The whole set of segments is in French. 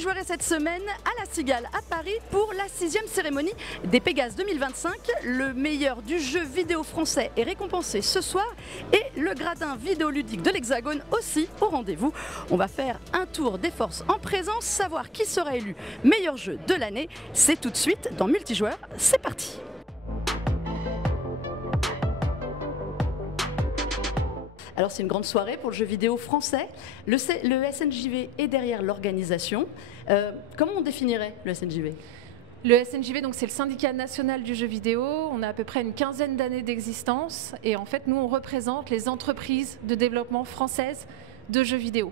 Multijoueur est cette semaine à la Cigale à Paris pour la 6e cérémonie des Pégases 2025. Le meilleur du jeu vidéo français est récompensé ce soir et le gradin vidéoludique de l'Hexagone aussi au rendez-vous. On va faire un tour des forces en présence, savoir qui sera élu meilleur jeu de l'année. C'est tout de suite dans Multijoueur, c'est parti. Alors c'est une grande soirée pour le jeu vidéo français. Le SNJV est derrière l'organisation. Comment on définirait le SNJV ? Le SNJV, donc c'est le syndicat national du jeu vidéo. On a à peu près une quinzaine d'années d'existence. Et en fait, nous, on représente les entreprises de développement françaises de jeux vidéo.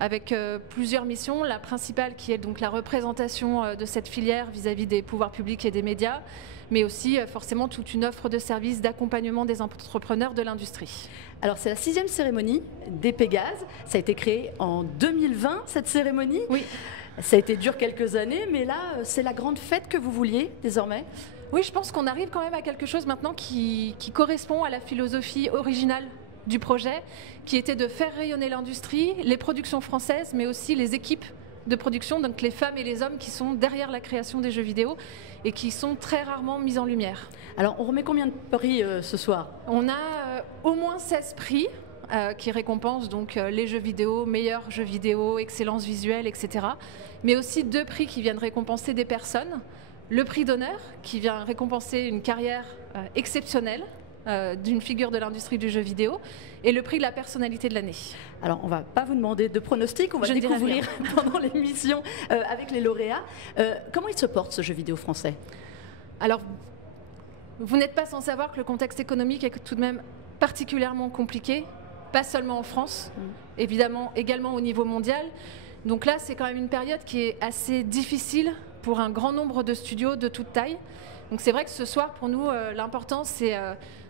Avec plusieurs missions. La principale qui est donc la représentation de cette filière vis-à-vis des pouvoirs publics et des médias, mais aussi forcément toute une offre de services d'accompagnement des entrepreneurs de l'industrie. Alors c'est la 6e cérémonie des Pégases. Ça a été créé en 2020, cette cérémonie. Oui. Ça a été dur quelques années, mais là, c'est la grande fête que vous vouliez désormais. Oui, je pense qu'on arrive quand même à quelque chose maintenant qui correspond à la philosophie originale du projet, qui était de faire rayonner l'industrie, les productions françaises, mais aussi les équipes de production, donc les femmes et les hommes qui sont derrière la création des jeux vidéo et qui sont très rarement mis en lumière. Alors, on remet combien de prix ce soir ? On a au moins 16 prix qui récompensent donc les jeux vidéo, meilleurs jeux vidéo, excellence visuelle, etc. Mais aussi 2 prix qui viennent récompenser des personnes. Le prix d'honneur qui vient récompenser une carrière exceptionnelle d'une figure de l'industrie du jeu vidéo, et le prix de la personnalité de l'année. Alors, on ne va pas vous demander de pronostics, on va découvrir pendant l'émission avec les lauréats. Comment il se porte, ce jeu vidéo français ? Alors, vous n'êtes pas sans savoir que le contexte économique est tout de même particulièrement compliqué, pas seulement en France, évidemment également au niveau mondial. Donc là, c'est quand même une période qui est assez difficile pour un grand nombre de studios de toute taille. Donc c'est vrai que ce soir, pour nous, l'important, c'est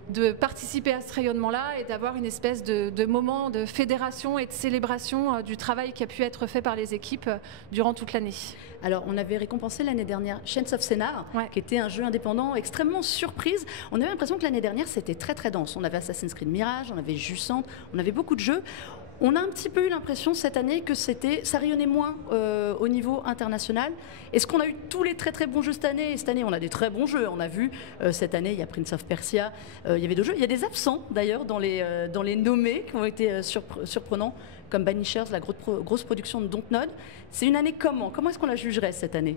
de participer à ce rayonnement-là et d'avoir une espèce de moment de fédération et de célébration du travail qui a pu être fait par les équipes durant toute l'année. Alors, on avait récompensé l'année dernière Chains of Scénar, qui était un jeu indépendant extrêmement surprise. On avait l'impression que l'année dernière, c'était très très dense. On avait Assassin's Creed Mirage, on avait Jusant, on avait beaucoup de jeux. On a un petit peu eu l'impression cette année que ça rayonnait moins au niveau international. Est-ce qu'on a eu tous les très très bons jeux cette année ? Et cette année, on a des très bons jeux. On a vu cette année, il y a Prince of Persia, il y avait d'autres jeux. Il y a des absents d'ailleurs dans les nommés qui ont été surprenants, comme Banishers, la grosse production de Dontnod. C'est une année comment ? Comment est-ce qu'on la jugerait cette année ?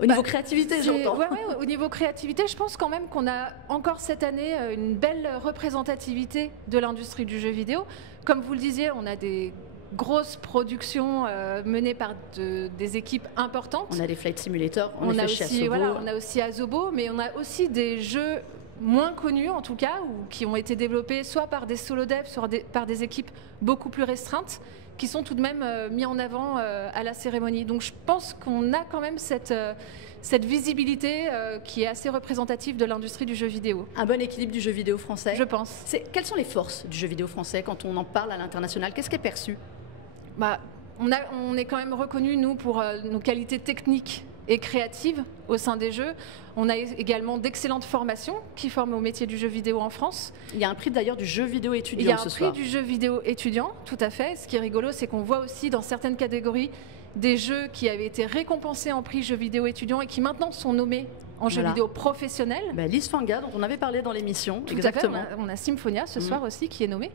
Au niveau créativité, j'entends. Ouais, au niveau créativité, je pense quand même qu'on a encore cette année une belle représentativité de l'industrie du jeu vidéo. Comme vous le disiez, on a des grosses productions menées par des équipes importantes. On a des Flight Simulator, on a aussi Asobo, mais on a aussi des jeux moins connus en tout cas, ou qui ont été développés soit par des solo devs, soit par des équipes beaucoup plus restreintes, qui sont tout de même mis en avant à la cérémonie. Donc je pense qu'on a quand même cette visibilité qui est assez représentative de l'industrie du jeu vidéo. Un bon équilibre du jeu vidéo français. Je pense. Quelles sont les forces du jeu vidéo français quand on en parle à l'international ? Qu'est-ce qui est perçu ? On est quand même reconnu, nous, pour nos qualités techniques et créatives au sein des jeux. On a également d'excellentes formations qui forment au métier du jeu vidéo en France. Il y a un prix d'ailleurs du jeu vidéo étudiant. Il y a un prix du jeu vidéo étudiant, tout à fait. Ce qui est rigolo, c'est qu'on voit aussi dans certaines catégories des jeux qui avaient été récompensés en prix jeu vidéo étudiant et qui maintenant sont nommés en jeu vidéo professionnel. Lys Fanga, dont on avait parlé dans l'émission. Exactement. Tout à fait. On a Symphonia ce soir aussi qui est nommé.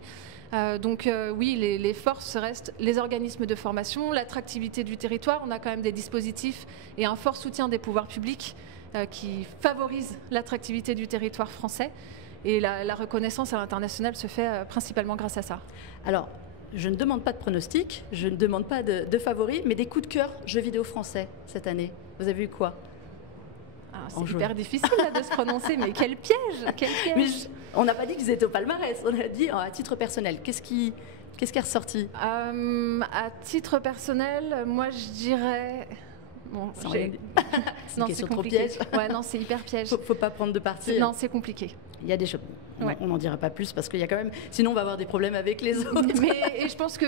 Oui, les forces restent les organismes de formation, l'attractivité du territoire. On a quand même des dispositifs et un fort soutien des pouvoirs publics qui favorisent l'attractivité du territoire français. Et la reconnaissance à l'international se fait principalement grâce à ça. Alors, je ne demande pas de pronostics, je ne demande pas de favoris, mais des coups de cœur jeux vidéo français cette année. Vous avez eu quoi ? C'est hyper difficile là, de se prononcer, mais quel piège, Mais on n'a pas dit qu'ils étaient au palmarès, on a dit à titre personnel. Qu'est-ce qui est ressorti ? À titre personnel, moi je dirais... Bon, c'est une question trop piège. Ouais, non, c'est hyper piège. Faut pas prendre de parti. Non, c'est compliqué. Il y a des choses. On n'en dira pas plus parce qu'il y a quand même. Sinon, on va avoir des problèmes avec les autres. Et je pense que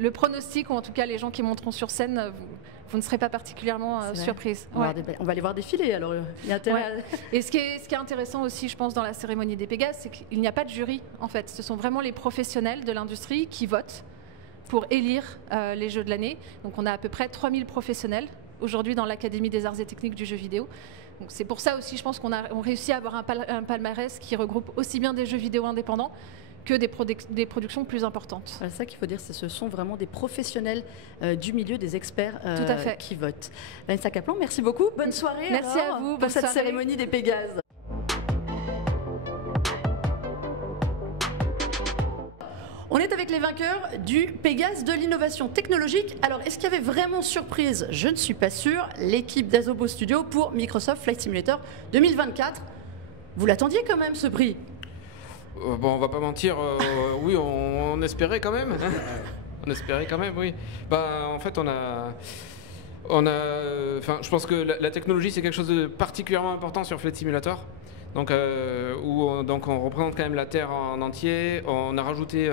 le pronostic, ou en tout cas les gens qui monteront sur scène, vous ne serez pas particulièrement surprise. On va les voir défiler. Alors, il y a intérêt. Et ce qui est intéressant aussi, je pense, dans la cérémonie des Pégases, c'est qu'il n'y a pas de jury. En fait, ce sont vraiment les professionnels de l'industrie qui votent. pour élire les jeux de l'année. Donc on a à peu près 3000 professionnels aujourd'hui dans l'Académie des arts et techniques du jeu vidéo. C'est pour ça aussi, je pense qu'on réussit à avoir un palmarès qui regroupe aussi bien des jeux vidéo indépendants que des productions plus importantes. C'est ça qu'il faut dire, ce sont vraiment des professionnels du milieu, des experts qui votent. Vanessa Kaplan, merci beaucoup. Bonne soirée. Merci à vous pour cette cérémonie des Pégases. On est avec les vainqueurs du Pégase de l'innovation technologique. Alors, est-ce qu'il y avait vraiment surprise? Je ne suis pas sûre. L'équipe d'Asobo Studio pour Microsoft Flight Simulator 2024. Vous l'attendiez quand même, ce prix? Bon, on va pas mentir, oui, on espérait quand même. On espérait quand même, oui. Bah, en fait, je pense que la technologie, c'est quelque chose de particulièrement important sur Flight Simulator. Donc, donc on représente quand même la Terre en entier. On a rajouté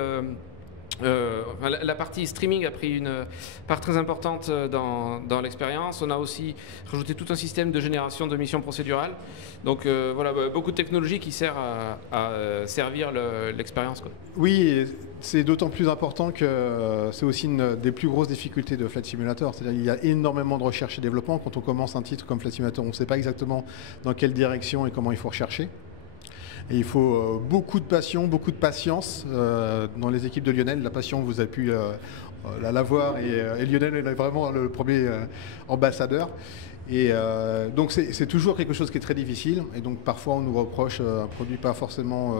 la partie streaming a pris une part très importante dans l'expérience. On a aussi rajouté tout un système de génération de missions procédurales. Donc voilà, beaucoup de technologie qui sert à servir l'expérience. Oui, c'est d'autant plus important que c'est aussi une des plus grosses difficultés de Flight Simulator. C'est-à-dire qu'il y a énormément de recherche et développement. Quand on commence un titre comme Flight Simulator, on ne sait pas exactement dans quelle direction et comment il faut rechercher. Et il faut beaucoup de passion, beaucoup de patience dans les équipes de Lionel. La passion, vous avez pu la voir et Lionel est vraiment le premier ambassadeur. Et donc c'est toujours quelque chose qui est très difficile. Et donc parfois on nous reproche un produit pas forcément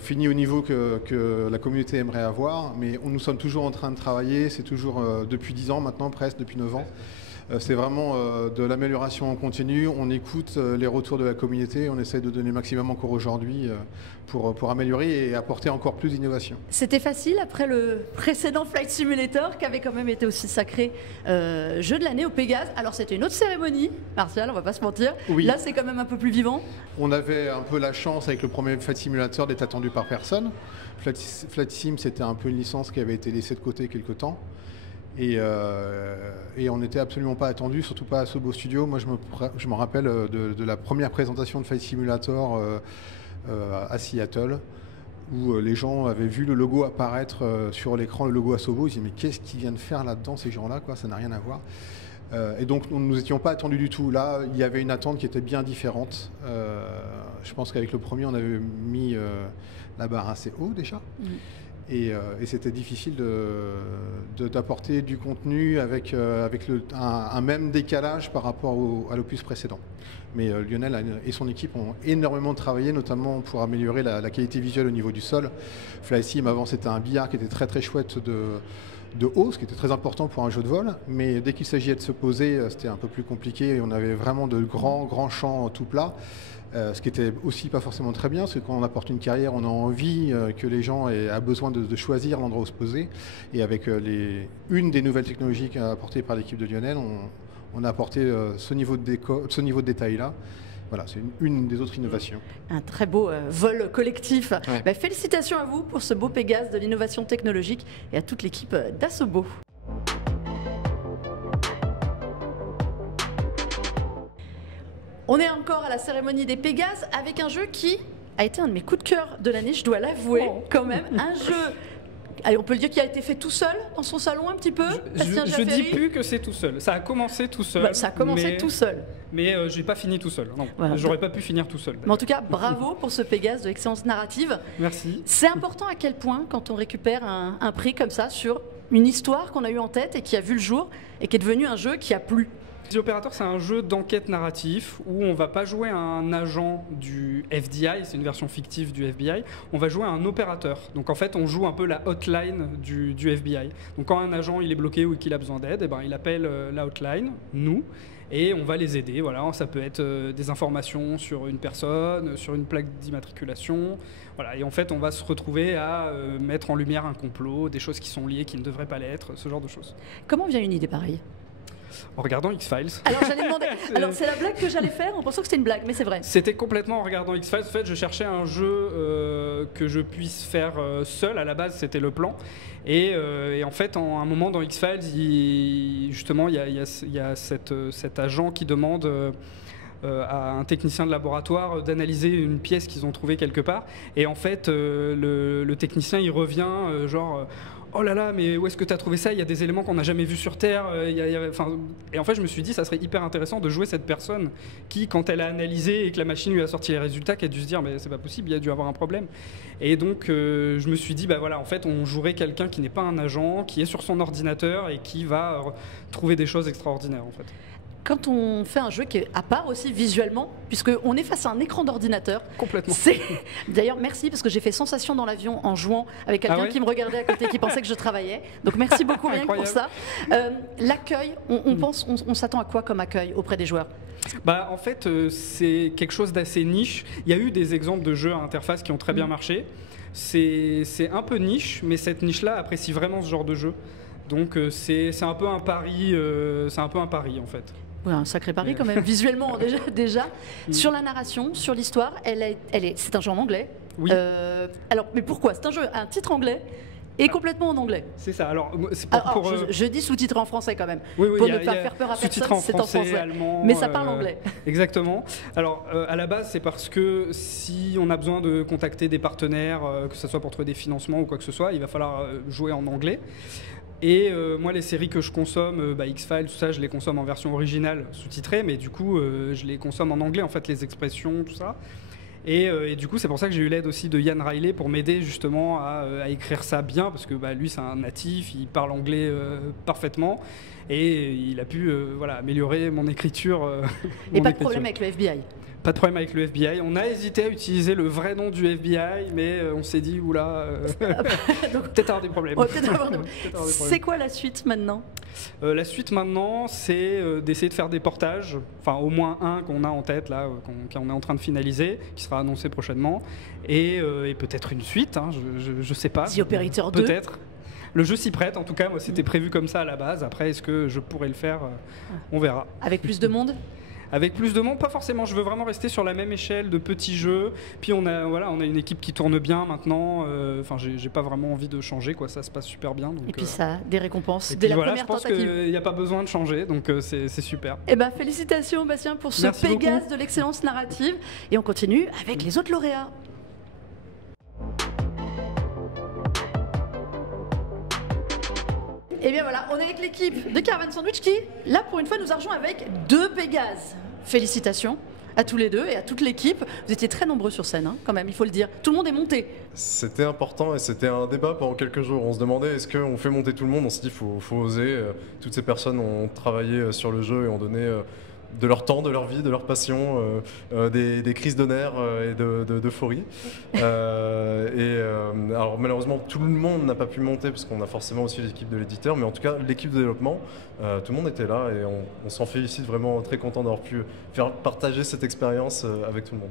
fini au niveau que la communauté aimerait avoir. Mais nous sommes toujours en train de travailler. C'est toujours depuis 10 ans maintenant, presque depuis 9 ans. C'est vraiment de l'amélioration en continu. On écoute les retours de la communauté. On essaie de donner le maximum encore aujourd'hui pour améliorer et apporter encore plus d'innovation. C'était facile après le précédent Flight Simulator qui avait quand même été aussi sacré jeu de l'année au Pégase. Alors c'était une autre cérémonie, Martial, on va pas se mentir. Oui. Là c'est quand même un peu plus vivant. On avait un peu la chance avec le premier Flight Simulator d'être attendu par personne. Flight Sim, c'était un peu une licence qui avait été laissée de côté quelque temps. Et on n'était absolument pas attendu, surtout pas à Asobo Studio. Moi, je me rappelle de la première présentation de Flight Simulator à Seattle, où les gens avaient vu le logo apparaître sur l'écran, le logo Asobo. Ils disaient mais qu'est-ce qu'ils viennent faire là-dedans, ces gens-là, quoi, ça n'a rien à voir. Et donc, nous n'étions pas attendus du tout. Là, il y avait une attente qui était bien différente. Je pense qu'avec le premier, on avait mis la barre assez haut déjà. Mmh. Et c'était difficile d'apporter du contenu avec un même décalage par rapport à l'opus précédent. Mais Lionel et son équipe ont énormément travaillé, notamment pour améliorer la qualité visuelle au niveau du sol. FlySim, avant, c'était un billard qui était très très chouette de haut, ce qui était très important pour un jeu de vol. Mais dès qu'il s'agissait de se poser, c'était un peu plus compliqué. Et on avait vraiment de grands champs tout plats. Ce qui était aussi pas forcément très bien, c'est que quand on apporte une carrière, on a envie que les gens aient besoin de choisir l'endroit où se poser. Et avec une des nouvelles technologies apportées par l'équipe de Lionel, on a apporté ce niveau de détail-là. Voilà, c'est une des autres innovations. Un très beau vol collectif. Ouais. Bah, félicitations à vous pour ce beau Pégase de l'innovation technologique et à toute l'équipe d'Asobo. On est encore à la cérémonie des Pégases avec un jeu qui a été un de mes coups de cœur de l'année, je dois l'avouer quand même. Un jeu, allez, on peut le dire, qui a été fait tout seul dans son salon un petit peu. Je dis plus que c'est tout seul. Ça a commencé tout seul. Bah, ça a commencé tout seul. Mais j'ai pas fini tout seul. Non, voilà. J'aurais pas pu finir tout seul. Mais en tout cas, bravo pour ce Pégase de l'excellence narrative. Merci. C'est important à quel point quand on récupère un prix comme ça sur une histoire qu'on a eue en tête et qui a vu le jour et qui est devenu un jeu qui a plu. The Operator, c'est un jeu d'enquête narratif où on va pas jouer un agent du FBI, c'est une version fictive du FBI, on va jouer un opérateur. Donc en fait, on joue un peu la hotline du FBI. Donc quand un agent il est bloqué ou qu'il a besoin d'aide, eh ben, il appelle la hotline, nous, et on va les aider. Voilà, ça peut être des informations sur une personne, sur une plaque d'immatriculation. Voilà, et en fait, on va se retrouver à mettre en lumière un complot, des choses qui sont liées, qui ne devraient pas l'être, ce genre de choses. Comment vient une idée pareille ? En regardant X-Files. Alors j'allais demander. Alors c'est la blague que j'allais faire en pensant que c'était une blague, mais c'est vrai. C'était complètement en regardant X-Files. En fait, je cherchais un jeu que je puisse faire seul. À la base, c'était le plan. Et en fait, à un moment dans X-Files, justement, il y a cet agent qui demande à un technicien de laboratoire d'analyser une pièce qu'ils ont trouvée quelque part. Et en fait, le technicien, il revient genre... oh là là, mais où est-ce que tu as trouvé ça? Il y a des éléments qu'on n'a jamais vus sur Terre. Et en fait, je me suis dit, ça serait hyper intéressant de jouer cette personne qui, quand elle a analysé et que la machine lui a sorti les résultats, qui a dû se dire, mais c'est pas possible, il y a dû avoir un problème. Et donc, je me suis dit, bah voilà, en fait, on jouerait quelqu'un qui n'est pas un agent, qui est sur son ordinateur et qui va trouver des choses extraordinaires, en fait. Quand on fait un jeu qui est à part aussi visuellement, puisqu'on est face à un écran d'ordinateur. Complètement. D'ailleurs, merci, parce que j'ai fait sensation dans l'avion en jouant avec quelqu'un qui me regardait à côté, qui pensait que je travaillais. Donc merci beaucoup rien que pour ça. L'accueil, on s'attend à quoi comme accueil auprès des joueurs? Bah, en fait, c'est quelque chose d'assez niche. Il y a eu des exemples de jeux à interface qui ont très bien marché. C'est un peu niche, mais cette niche-là apprécie vraiment ce genre de jeu. Donc c'est un peu un pari, en fait. Ouais, un sacré pari quand même, visuellement déjà. Sur la narration, sur l'histoire, c'est un jeu en anglais. Oui. Alors, mais pourquoi? C'est un titre anglais et complètement en anglais. C'est ça. Alors, je dis sous-titré en français quand même, oui, pour ne pas faire peur à personne. C'est en français, allemand, mais ça parle anglais. Exactement. Alors, à la base, c'est parce que si on a besoin de contacter des partenaires, que ce soit pour trouver des financements ou quoi que ce soit, il va falloir jouer en anglais. Et moi, les séries que je consomme, X-Files, tout ça, je les consomme en version originale, sous-titrée, mais du coup, je les consomme en anglais, en fait, les expressions, tout ça. Et du coup, c'est pour ça que j'ai eu l'aide aussi de Ian Riley pour m'aider justement à écrire ça bien, parce que lui, c'est un natif, il parle anglais parfaitement, et il a pu améliorer mon écriture. Et pas de problème avec le FBI? Pas de problème avec le FBI. On a hésité à utiliser le vrai nom du FBI, mais on s'est dit, oula, peut-être avoir des problèmes. C'est quoi la suite maintenant? La suite maintenant, c'est d'essayer de faire des portages, enfin au moins un qu'on a en tête, là, qu'on est en train de finaliser, qui sera annoncé prochainement, et peut-être une suite, hein, je sais pas. The Operator 2 peut-être. Le jeu s'y prête, en tout cas, moi c'était prévu comme ça à la base. Après, est-ce que je pourrais le faire? On verra. Avec plus de monde? Avec plus de monde, pas forcément. Je veux vraiment rester sur la même échelle de petits jeux. Puis on a une équipe qui tourne bien maintenant. Enfin, j'ai pas vraiment envie de changer, quoi. Ça se passe super bien. Donc, et puis ça, des récompenses. Dès la première tentative. Je pense qu'il n'y a pas besoin de changer, donc c'est super. Eh ben, félicitations, Bastien, pour ce Pégase de l'excellence narrative. Et on continue avec les autres lauréats. Et bien voilà, on est avec l'équipe de Caravan Sandwich qui, là pour une fois, nous a rejoint avec 2 Pégases. Félicitations à tous les deux et à toute l'équipe. Vous étiez très nombreux sur scène, hein, quand même, il faut le dire. Tout le monde est monté. C'était important et c'était un débat pendant quelques jours. On se demandait, est-ce qu'on fait monter tout le monde? On s'est dit, il faut oser. Toutes ces personnes ont travaillé sur le jeu et ont donné de leur temps, de leur vie, de leur passion, des crises de nerfs et d'euphorie. Alors malheureusement, tout le monde n'a pas pu monter parce qu'on a forcément aussi l'équipe de l'éditeur, mais en tout cas l'équipe de développement, tout le monde était là et on s'en félicite, vraiment très content d'avoir pu faire partager cette expérience avec tout le monde.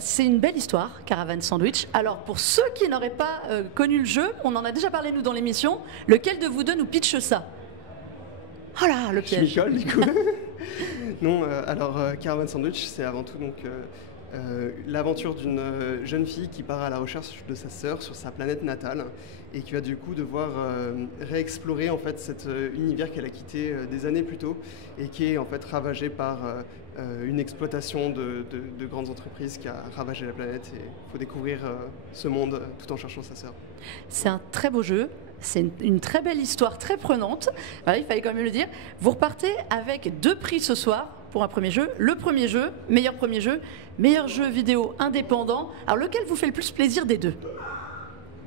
C'est une belle histoire, Caravan Sandwich. Alors pour ceux qui n'auraient pas connu le jeu, on en a déjà parlé nous dans l'émission, lequel de vous deux nous pitche ça? Oh là, le piège. Je m'y colle, du coup. Non, Caravan Sandwich, c'est avant tout donc l'aventure d'une jeune fille qui part à la recherche de sa sœur sur sa planète natale et qui va du coup devoir réexplorer en fait cet univers qu'elle a quitté des années plus tôt et qui est en fait ravagé par une exploitation de grandes entreprises qui a ravagé la planète, et il faut découvrir ce monde tout en cherchant sa sœur. C'est un très beau jeu. C'est une très belle histoire, très prenante. Voilà, il fallait quand même le dire. Vous repartez avec 2 prix ce soir pour un premier jeu. Le premier jeu, meilleur jeu vidéo indépendant. Alors lequel vous fait le plus plaisir des 2?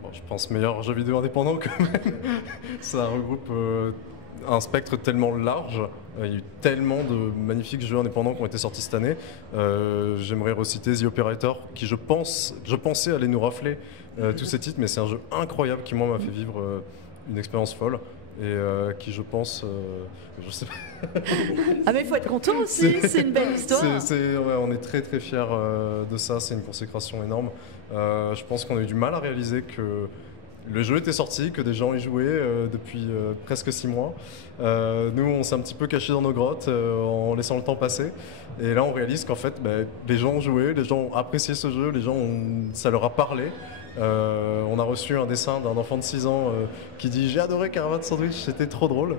Bon, je pense meilleur jeu vidéo indépendant quand même. Ça regroupe un spectre tellement large. Il y a eu tellement de magnifiques jeux indépendants qui ont été sortis cette année. J'aimerais reciter The Operator, qui je pensais allait nous rafler tous ces titres, mais c'est un jeu incroyable qui moi m'a fait vivre une expérience folle et qui je pense, je sais pas. Ah mais il faut être content aussi, c'est une belle histoire. Ouais, on est très très fiers de ça, c'est une consécration énorme. Je pense qu'on a eu du mal à réaliser que le jeu était sorti, que des gens y jouaient depuis presque 6 mois. Nous, on s'est un petit peu cachés dans nos grottes en laissant le temps passer. Et là, on réalise qu'en fait, les gens ont joué, les gens ont apprécié ce jeu, ça leur a parlé. On a reçu un dessin d'un enfant de 6 ans qui dit « J'ai adoré Caravan Sandwich, c'était trop drôle ».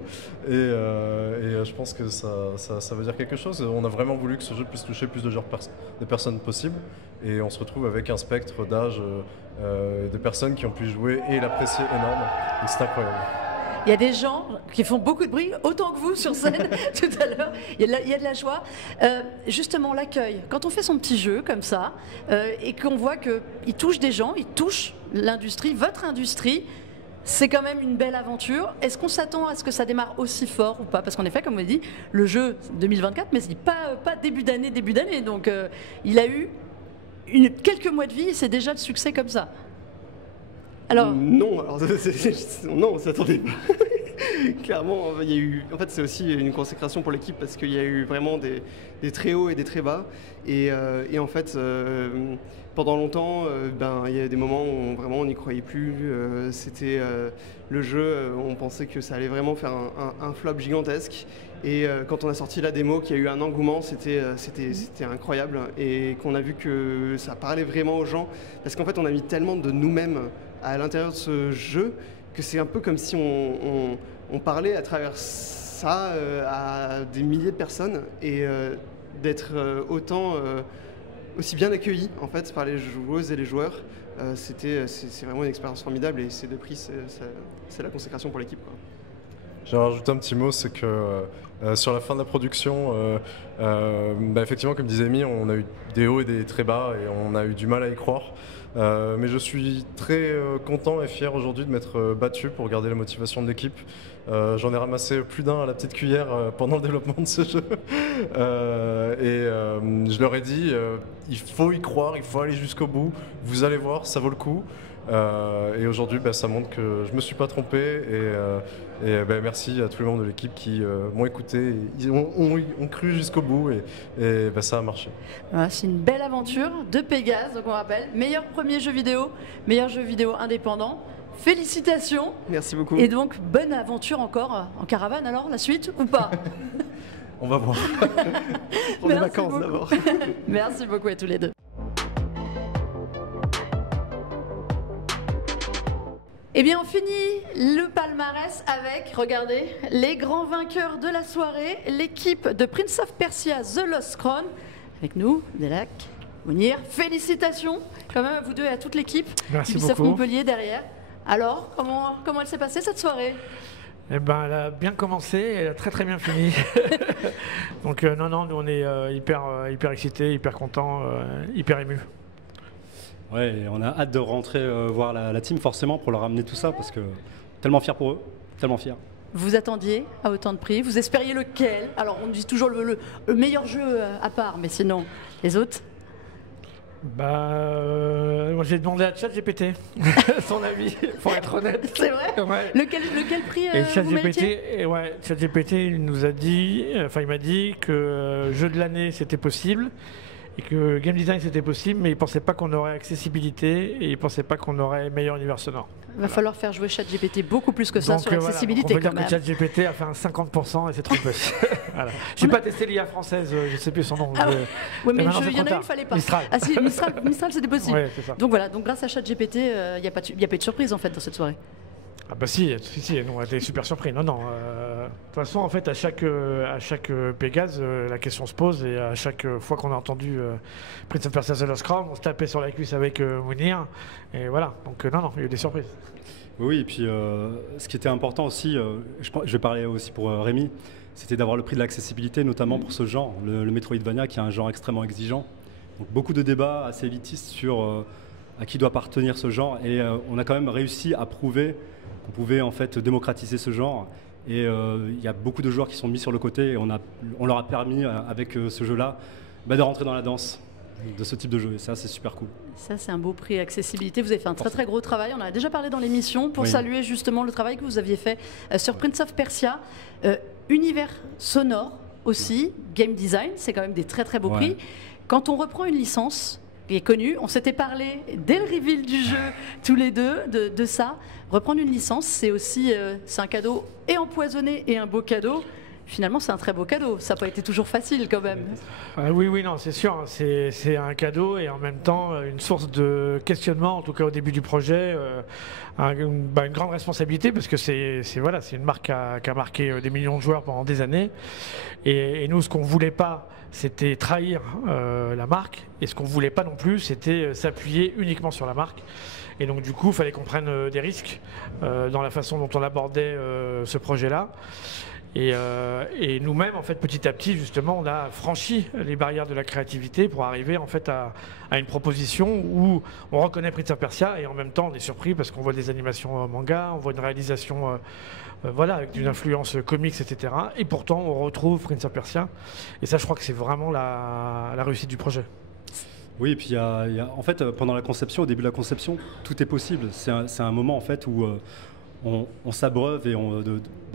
Et je pense que ça veut dire quelque chose. On a vraiment voulu que ce jeu puisse toucher plus de personnes possible. Et on se retrouve avec un spectre d'âge de personnes qui ont pu jouer et l'apprécier énorme. Donc c'est incroyable. Il y a des gens qui font beaucoup de bruit, autant que vous sur scène tout à l'heure. Il y a de la joie. Justement, l'accueil. Quand on fait son petit jeu comme ça et qu'on voit qu'il touche des gens, il touche l'industrie, votre industrie, c'est quand même une belle aventure. Est-ce qu'on s'attend à ce que ça démarre aussi fort ou pas? Parce qu'en effet, comme vous l'avez dit, le jeu 2024, mais c'est pas début d'année. Donc il a eu quelques mois de vie et c'est déjà le succès comme ça. Alors... Non, non, on s'attendait pas. Clairement, il y a eu. En fait, c'est aussi une consécration pour l'équipe parce qu'il y a eu vraiment des très hauts et des très bas. Et en fait, pendant longtemps, il y a des moments où vraiment on n'y croyait plus. C'était le jeu, on pensait que ça allait vraiment faire un flop gigantesque. Et quand on a sorti la démo, qu'il y a eu un engouement, c'était incroyable. Et qu'on a vu que ça parlait vraiment aux gens. Parce qu'en fait, on a mis tellement de nous-mêmes à l'intérieur de ce jeu que c'est un peu comme si on parlait à travers ça à des milliers de personnes et d'être aussi bien accueilli en fait par les joueuses et les joueurs. C'est vraiment une expérience formidable et ces deux prix, c'est la consécration pour l'équipe. J'ai rajouté un petit mot, c'est que sur la fin de la production, effectivement, comme disait Amy, on a eu des hauts et des très bas et on a eu du mal à y croire. Mais je suis très content et fier aujourd'hui de m'être battu pour garder la motivation de l'équipe. J'en ai ramassé plus d'un à la petite cuillère pendant le développement de ce jeu. Je leur ai dit, il faut y croire, il faut aller jusqu'au bout. Vous allez voir, ça vaut le coup. Et aujourd'hui, ça montre que je ne me suis pas trompé. Merci à tous les membres de l'équipe qui m'ont écouté. Ils ont cru jusqu'au bout et ça a marché. Voilà, c'est une belle aventure de Pégase. Donc on rappelle, meilleur premier jeu vidéo indépendant. Félicitations. Merci beaucoup. Et donc, bonne aventure encore en caravane alors, la suite ou pas? On va voir. Pour les vacances d'abord. Merci beaucoup à tous les deux. Eh bien, on finit le palmarès avec, regardez, les grands vainqueurs de la soirée, l'équipe de Prince of Persia The Lost Crown. Avec nous, Delac, Mounir, félicitations quand même à vous deux et à toute l'équipe d'Ubisoft Montpellier derrière. Alors, comment elle s'est passée cette soirée? Eh ben, elle a bien commencé, elle a très très bien fini. Donc nous on est hyper excités, hyper contents, hyper émus. Ouais, on a hâte de rentrer voir la team forcément pour leur ramener tout ça parce que tellement fier pour eux, tellement fier. Vous attendiez à autant de prix, vous espériez lequel? Alors on dit toujours le meilleur jeu à part, mais sinon les autres? Moi j'ai demandé à ChatGPT son avis, pour être honnête. C'est vrai? Ouais. Lequel prix vous méritiez? ChatGPT il nous a dit, il m'a dit que jeu de l'année c'était possible et que game design c'était possible, mais il pensait pas qu'on aurait accessibilité et il pensait pas qu'on aurait meilleur univers sonore. Il va falloir faire jouer ChatGPT beaucoup plus que ça sur l'accessibilité quand même. ChatGPT a fait un 50% et c'est trop peu. Voilà. J'ai pas testé l'IA française, je sais plus son nom. Oui, mais il y en a une, il fallait pas. Mistral. Ah si, Mistral c'était possible. Ouais, c'est ça. Donc voilà, grâce à ChatGPT, il n'y a pas eu de surprise en fait dans cette soirée. Ah bah si, on a été super surpris. Non. De toute façon, en fait, à chaque Pégase, la question se pose et à chaque fois qu'on a entendu Prince of Persia The Lost Crown, on se tapait sur la cuisse avec Mounir et voilà. Donc non, il y a eu des surprises. Oui, et puis ce qui était important aussi, je vais parler aussi pour Rémi, c'était d'avoir le prix de l'accessibilité, notamment pour ce genre, le Metroidvania, qui est un genre extrêmement exigeant. Donc beaucoup de débats assez élitistes sur à qui doit appartenir ce genre, et on a quand même réussi à prouver qu'on pouvait en fait démocratiser ce genre. Et il y a beaucoup de joueurs qui sont mis sur le côté, et on leur a permis avec ce jeu-là de rentrer dans la danse de ce type de jeu, et ça c'est super cool. Ça c'est un beau prix accessibilité, vous avez fait un très gros travail, on en a déjà parlé dans l'émission pour saluer justement le travail que vous aviez fait sur Prince of Persia, univers sonore aussi, game design, c'est quand même des très beaux prix. Quand on reprend une licence qui est connue, on s'était parlé dès le reveal du jeu tous les deux de ça, reprendre une licence c'est aussi c'est un cadeau et empoisonné et un beau cadeau. finalement c'est un très beau cadeau. Ça n'a pas été toujours facile quand même. Oui, non, c'est sûr. C'est un cadeau et en même temps une source de questionnement, en tout cas au début du projet. Une grande responsabilité parce que c'est une marque qui a marqué des millions de joueurs pendant des années. Et nous, ce qu'on ne voulait pas, c'était trahir la marque. Et ce qu'on ne voulait pas non plus, c'était s'appuyer uniquement sur la marque. Et donc du coup, il fallait qu'on prenne des risques dans la façon dont on abordait ce projet-là. Et nous-mêmes, en fait, petit à petit, justement, on a franchi les barrières de la créativité pour arriver en fait à une proposition où on reconnaît Prince of Persia et en même temps on est surpris parce qu'on voit des animations manga, on voit une réalisation avec une influence comics, etc. Et pourtant, on retrouve Prince of Persia. Et ça, je crois que c'est vraiment la réussite du projet. Oui, et puis en fait, pendant la conception, au début de la conception, tout est possible. C'est un moment en fait où on s'abreuve et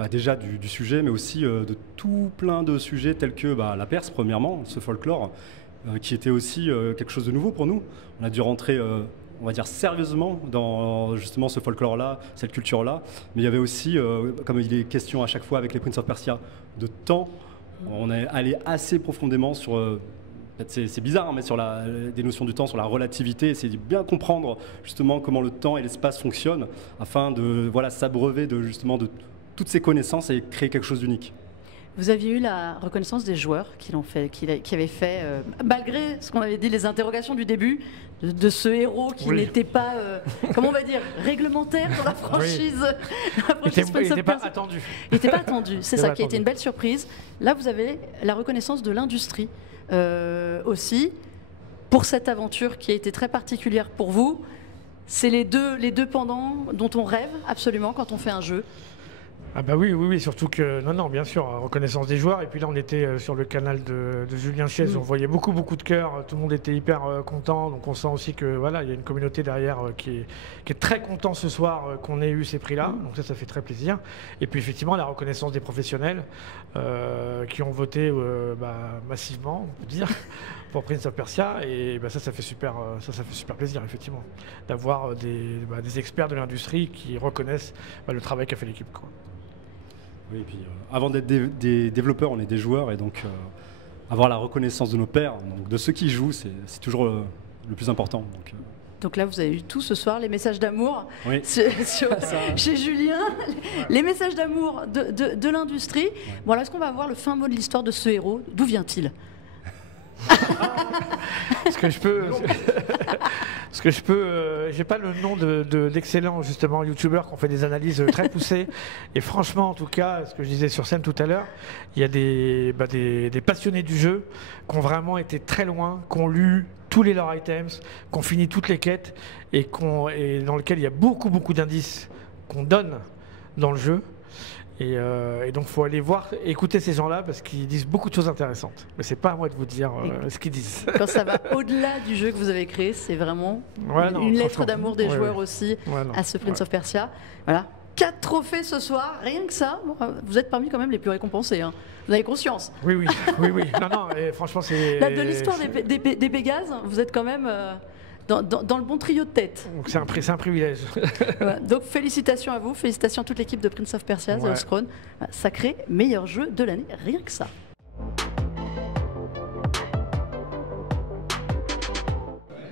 déjà du sujet, mais aussi de tout plein de sujets tels que la Perse, premièrement, ce folklore, qui était aussi quelque chose de nouveau pour nous. On a dû rentrer, on va dire, sérieusement dans justement ce folklore-là, cette culture-là. Mais il y avait aussi, comme il est question à chaque fois avec les Prince of Persia, de temps. On est allé assez profondément sur... C'est bizarre, mais sur des notions du temps, sur la relativité, c'est de bien comprendre justement comment le temps et l'espace fonctionnent afin de s'abreuver de toutes ces connaissances et créer quelque chose d'unique. Vous aviez eu la reconnaissance des joueurs qui avaient fait, malgré ce qu'on avait dit, les interrogations du début, de ce héros qui n'était pas, comment on va dire, réglementaire dans la franchise. Il n'était pas attendu. Il n'était pas attendu, c'est ça qui a été une belle surprise. Là, vous avez la reconnaissance de l'industrie. Aussi, pour cette aventure qui a été très particulière pour vous, c'est les deux pendants dont on rêve absolument quand on fait un jeu. Ah bah oui, surtout que, non, bien sûr, reconnaissance des joueurs, et puis là on était sur le canal de Julien Chiez, on voyait beaucoup de cœur, tout le monde était hyper content, donc on sent aussi que il y a une communauté derrière qui est très content ce soir qu'on ait eu ces prix-là, donc ça fait très plaisir. Et puis effectivement la reconnaissance des professionnels qui ont voté massivement, on peut dire, pour Prince of Persia, et ça fait super plaisir effectivement, d'avoir des experts de l'industrie qui reconnaissent le travail qu'a fait l'équipe, quoi. Oui, et puis avant d'être des développeurs, on est des joueurs, et donc avoir la reconnaissance de nos pairs, donc de ceux qui jouent, c'est toujours le plus important. Donc là, vous avez eu tout ce soir, les messages d'amour chez Julien, les messages d'amour de l'industrie. Ouais. Bon, alors est-ce qu'on va avoir le fin mot de l'histoire de ce héros? D'où vient-il? Ce que je peux, j'ai pas le nom d'excellents justement youtubeurs qui ont fait des analyses très poussées. Et franchement, en tout cas, ce que je disais sur scène tout à l'heure, il y a des passionnés du jeu qui ont vraiment été très loin, qui ont lu tous les lore items, qui ont fini toutes les quêtes et dans lequel il y a beaucoup d'indices qu'on donne dans le jeu. Et donc il faut aller écouter ces gens-là parce qu'ils disent beaucoup de choses intéressantes. Mais c'est pas à moi de vous dire ce qu'ils disent. Quand ça va au-delà du jeu que vous avez créé, c'est vraiment une lettre d'amour des joueurs aussi à ce Prince of Persia. Voilà. 4 trophées ce soir, rien que ça. Bon, vous êtes parmi quand même les plus récompensés. Hein. Vous avez conscience. Oui. Non, et franchement, c'est... De l'histoire des Pégases, vous êtes quand même... Dans le bon trio de tête. C'est un privilège. Donc félicitations à vous, félicitations à toute l'équipe de Prince of Persia, The Lost Crown. Sacré meilleur jeu de l'année, rien que ça.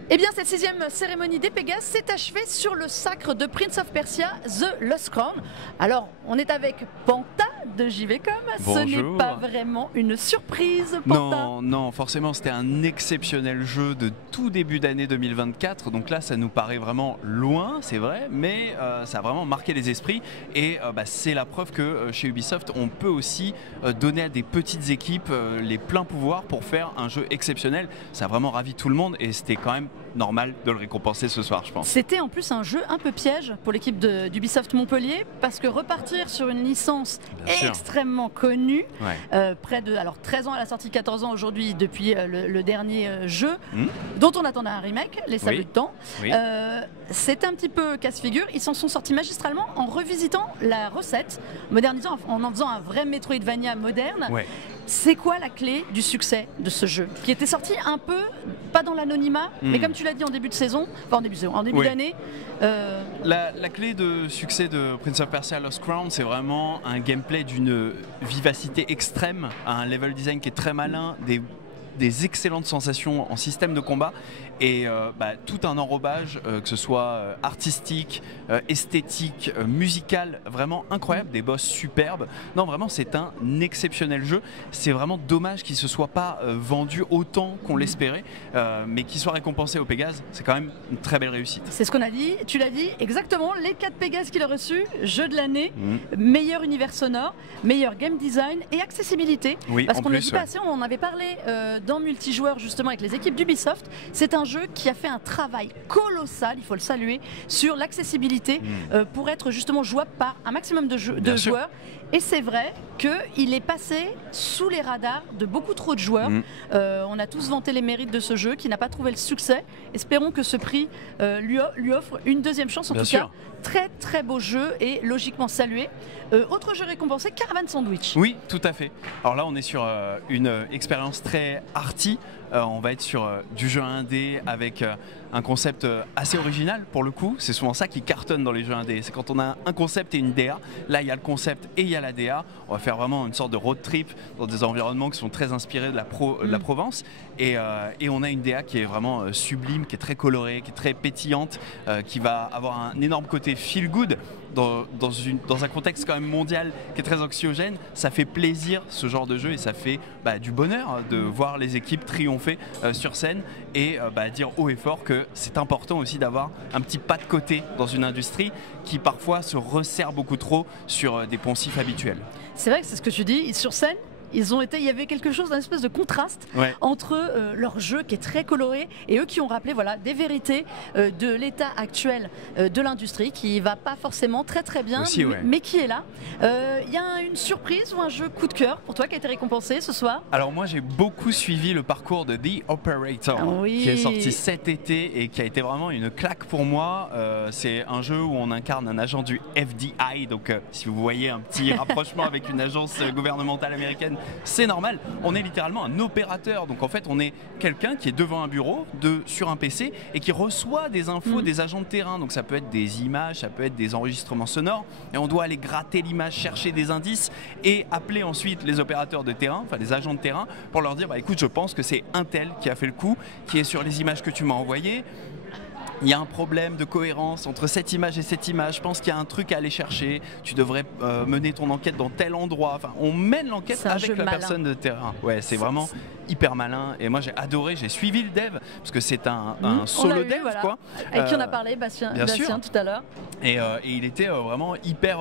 Eh bien, cette 6e cérémonie des Pégases s'est achevée sur le sacre de Prince of Persia, The Lost Crown. Alors, on est avec Panta de JVcom. Bonjour. Ce n'est pas vraiment une surprise, Panta. Non, forcément, c'était un exceptionnel jeu de tout début d'année 2024. Donc là, ça nous paraît vraiment loin, c'est vrai, mais ça a vraiment marqué les esprits. Et c'est la preuve que chez Ubisoft, on peut aussi donner à des petites équipes les pleins pouvoirs pour faire un jeu exceptionnel. Ça a vraiment ravi tout le monde et c'était quand même normal de le récompenser ce soir, je pense. C'était en plus un jeu un peu piège pour l'équipe d'Ubisoft Montpellier, parce que repartir sur une licence extrêmement connue, près de 13 ans à la sortie, 14 ans aujourd'hui depuis le dernier jeu, dont on attendait un remake, Les Sables du Temps. C'était un petit peu casse-figure. Ils s'en sont sortis magistralement en revisitant la recette, modernisant, en faisant un vrai Metroidvania moderne. C'est quoi la clé du succès de ce jeu qui était sorti un peu, pas dans l'anonymat, mais comme tu l'as dit en début de saison, enfin en début d'année. La clé de succès de Prince of Persia Lost Crown, c'est vraiment un gameplay d'une vivacité extrême, un level design qui est très malin, des excellentes sensations en système de combat et tout un enrobage, que ce soit artistique, esthétique, musical, vraiment incroyable, des boss superbes. Non, vraiment, c'est un exceptionnel jeu. C'est vraiment dommage qu'il ne se soit pas vendu autant qu'on l'espérait, mais qu'il soit récompensé au Pégase, c'est quand même une très belle réussite. C'est ce qu'on a dit, tu l'as dit, exactement, les 4 Pégases qu'il a reçus, jeu de l'année, meilleur univers sonore, meilleur game design et accessibilité. Oui, parce qu'on ne le dit pas ouais. assez, on en avait parlé dans Multijoueur justement avec les équipes d'Ubisoft. C'est un jeu qui a fait un travail colossal, il faut le saluer, sur l'accessibilité pour être justement jouable par un maximum de joueurs. Et c'est vrai qu'il est passé sous les radars de beaucoup trop de joueurs. On a tous vanté les mérites de ce jeu qui n'a pas trouvé le succès. Espérons que ce prix lui offre une deuxième chance. En tout cas, très très beau jeu et logiquement salué. Autre jeu récompensé, Caravan Sandwich. Oui, tout à fait. Alors là, on est sur une expérience très arty. On va être sur du jeu indé avec un concept assez original pour le coup. C'est souvent ça qui cartonne dans les jeux indés. C'est quand on a un concept et une DA. Là, il y a le concept et il y a la DA. On va faire vraiment une sorte de road trip dans des environnements qui sont très inspirés de la Provence. Et on a une DA qui est vraiment sublime, qui est très colorée, qui est très pétillante, qui va avoir un énorme côté feel good. Dans un contexte quand même mondial qui est très anxiogène, ça fait plaisir ce genre de jeu et ça fait du bonheur de voir les équipes triompher sur scène et dire haut et fort que c'est important aussi d'avoir un petit pas de côté dans une industrie qui parfois se resserre beaucoup trop sur des poncifs habituels. C'est vrai que c'est ce que tu dis, sur scène. Il y avait quelque chose d'un espèce de contraste entre leur jeu qui est très coloré et eux qui ont rappelé des vérités de l'état actuel de l'industrie qui va pas forcément très très bien, aussi, mais qui est là. Il y a une surprise ou un jeu coup de cœur pour toi qui a été récompensé ce soir? Alors moi j'ai beaucoup suivi le parcours de The Operator qui est sorti cet été et qui a été vraiment une claque pour moi. C'est un jeu où on incarne un agent du FDI, donc si vous voyez un petit rapprochement avec une agence gouvernementale américaine, c'est normal, on est littéralement un opérateur, donc en fait on est quelqu'un qui est devant un bureau, sur un PC et qui reçoit des infos des agents de terrain, donc ça peut être des images, ça peut être des enregistrements sonores et on doit aller gratter l'image, chercher des indices et appeler ensuite les opérateurs de terrain, enfin les agents de terrain pour leur dire écoute je pense que c'est un tel qui a fait le coup, qui est sur les images que tu m'as envoyées. Il y a un problème de cohérence entre cette image et cette image. Je pense qu'il y a un truc à aller chercher. Tu devrais mener ton enquête dans tel endroit. Enfin, on mène l'enquête avec la personne de terrain. Ouais, c'est vraiment hyper malin. Et moi, j'ai adoré. J'ai suivi le dev parce que c'est un solo dev, quoi. Avec qui on a parlé, Bastien tout à l'heure. Et il était vraiment hyper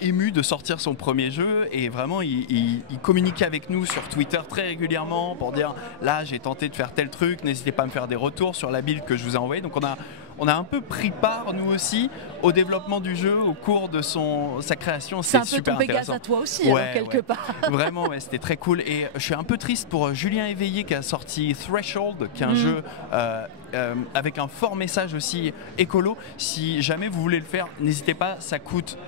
ému de sortir son premier jeu et vraiment il communiquait avec nous sur Twitter très régulièrement pour dire là j'ai tenté de faire tel truc, n'hésitez pas à me faire des retours sur la build que je vous ai envoyée. Donc on a un peu pris part nous aussi au développement du jeu au cours de sa création. C'est super intéressant. C'est un peu ton Pégase à toi aussi quelque part. Vraiment c'était très cool et je suis un peu triste pour Julien Éveillé qui a sorti Threshold qui est un jeu avec un fort message aussi écolo. Si jamais vous voulez le faire, n'hésitez pas, ça coûte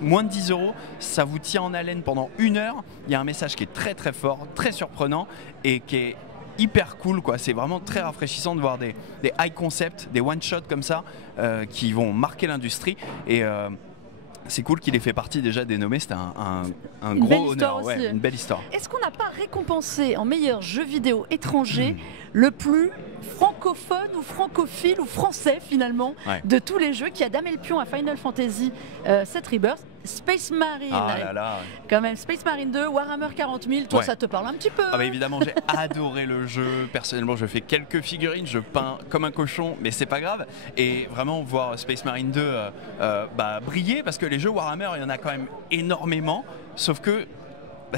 moins de 10 €, ça vous tient en haleine pendant 1 heure. Il y a un message qui est très très fort, très surprenant et qui est hyper cool, quoi. C'est vraiment très rafraîchissant de voir des high concepts, des one shot comme ça qui vont marquer l'industrie et c'est cool qu'il ait fait partie déjà des nommés, c'était un gros honneur, une belle histoire. Est-ce qu'on n'a pas récompensé en meilleur jeu vidéo étranger le plus francophone ou francophile ou français finalement de tous les jeux qui a damé le pion à Final Fantasy VII Rebirth? Space Marine, quand même, Space Marine 2, Warhammer 40 000, toi ça te parle un petit peu? Évidemment, j'ai adoré le jeu. Personnellement, je fais quelques figurines, je peins comme un cochon, mais c'est pas grave. Et vraiment, voir Space Marine 2 briller, parce que les jeux Warhammer, il y en a quand même énormément, sauf que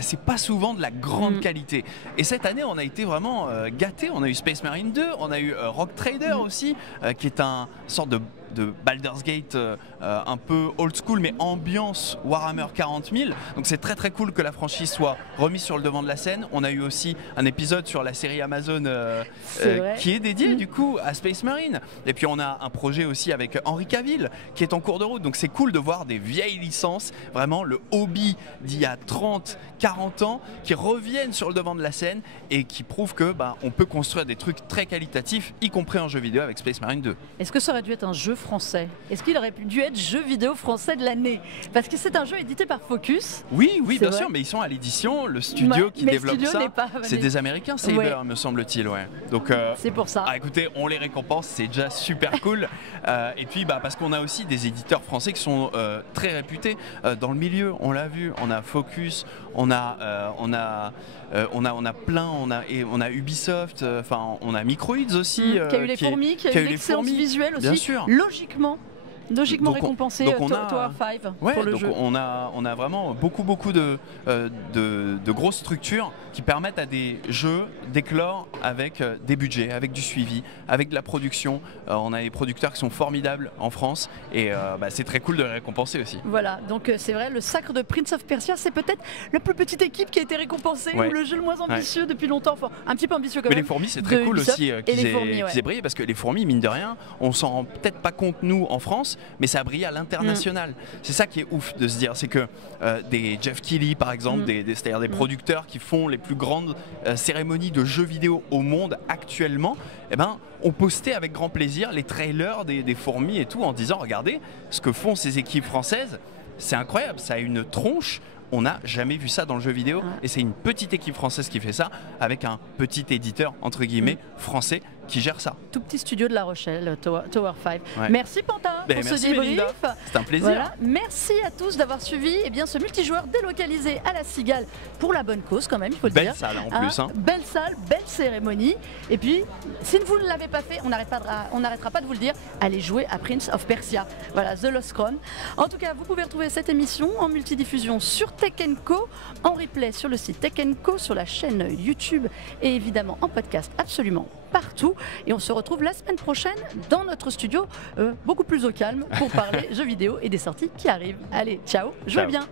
c'est pas souvent de la grande qualité. Et cette année, on a été vraiment gâtés. On a eu Space Marine 2, on a eu Rogue Trader aussi, qui est un sorte de de Baldur's Gate un peu old school, mais ambiance Warhammer 40 000. Donc c'est très très cool que la franchise soit remise sur le devant de la scène. On a eu aussi un épisode sur la série Amazon qui est dédié du coup à Space Marine. Et puis on a un projet aussi avec Henry Cavill qui est en cours de route. Donc c'est cool de voir des vieilles licences, vraiment le hobby d'il y a 30, 40 ans, qui reviennent sur le devant de la scène et qui prouvent que on peut construire des trucs très qualitatifs, y compris en jeu vidéo avec Space Marine 2. Est-ce que ça aurait dû être un jeu français? Est-ce qu'il aurait dû être jeu vidéo français de l'année? Parce que c'est un jeu édité par Focus. Oui, bien sûr, mais ils sont à l'édition. Le studio qui développe ça, c'est des Américains, Saber, me semble-t-il. Ouais. Donc c'est pour ça. Écoutez, on les récompense, c'est déjà super cool. Et puis parce qu'on a aussi des éditeurs français qui sont très réputés dans le milieu. On l'a vu, on a Focus, on a plein, on a Ubisoft, on a Microids aussi, qui a eu les fourmis, qui a eu l'excellence visuelle aussi. Bien sûr. Logiquement récompensé Tower 5 pour le jeu. On a vraiment beaucoup de grosses structures qui permettent à des jeux d'éclore avec des budgets, avec du suivi, avec de la production. On a des producteurs qui sont formidables en France et c'est très cool de les récompenser aussi. Voilà, donc c'est vrai, le sacre de Prince of Persia, c'est peut-être la plus petite équipe qui a été récompensée, ou le jeu le moins ambitieux depuis longtemps, enfin, un petit peu ambitieux quand même. Mais les fourmis, c'est très cool aussi qu'ils aient brillé, parce que les fourmis, mine de rien, on s'en rend peut-être pas compte nous en France, mais ça a brillé à l'international. C'est ça qui est ouf de se dire, c'est que des Jeff Keighley par exemple, c'est-à-dire des producteurs qui font les plus grandes cérémonies de jeux vidéo au monde actuellement, ont posté avec grand plaisir les trailers des fourmis et tout en disant regardez ce que font ces équipes françaises, c'est incroyable, ça a une tronche. On n'a jamais vu ça dans le jeu vidéo et c'est une petite équipe française qui fait ça avec un petit éditeur entre guillemets français qui gère ça. Tout petit studio de La Rochelle, Tower 5. Merci Pantin pour ce débrief. C'est un plaisir. Voilà. Merci à tous d'avoir suivi ce multijoueur délocalisé à la Cigale pour la bonne cause quand même, il faut le dire. Belle salle en plus. Belle salle, belle cérémonie. Et puis, si vous ne l'avez pas fait, on n'arrêtera pas de vous le dire, allez jouer à Prince of Persia. Voilà, The Lost Crown. En tout cas, vous pouvez retrouver cette émission en multidiffusion sur Tech & Co, en replay sur le site Tech & Co, sur la chaîne YouTube et évidemment en podcast absolument partout. Et on se retrouve la semaine prochaine dans notre studio, beaucoup plus au calme, pour parler jeux vidéo et des sorties qui arrivent. Allez, ciao, jouez bien.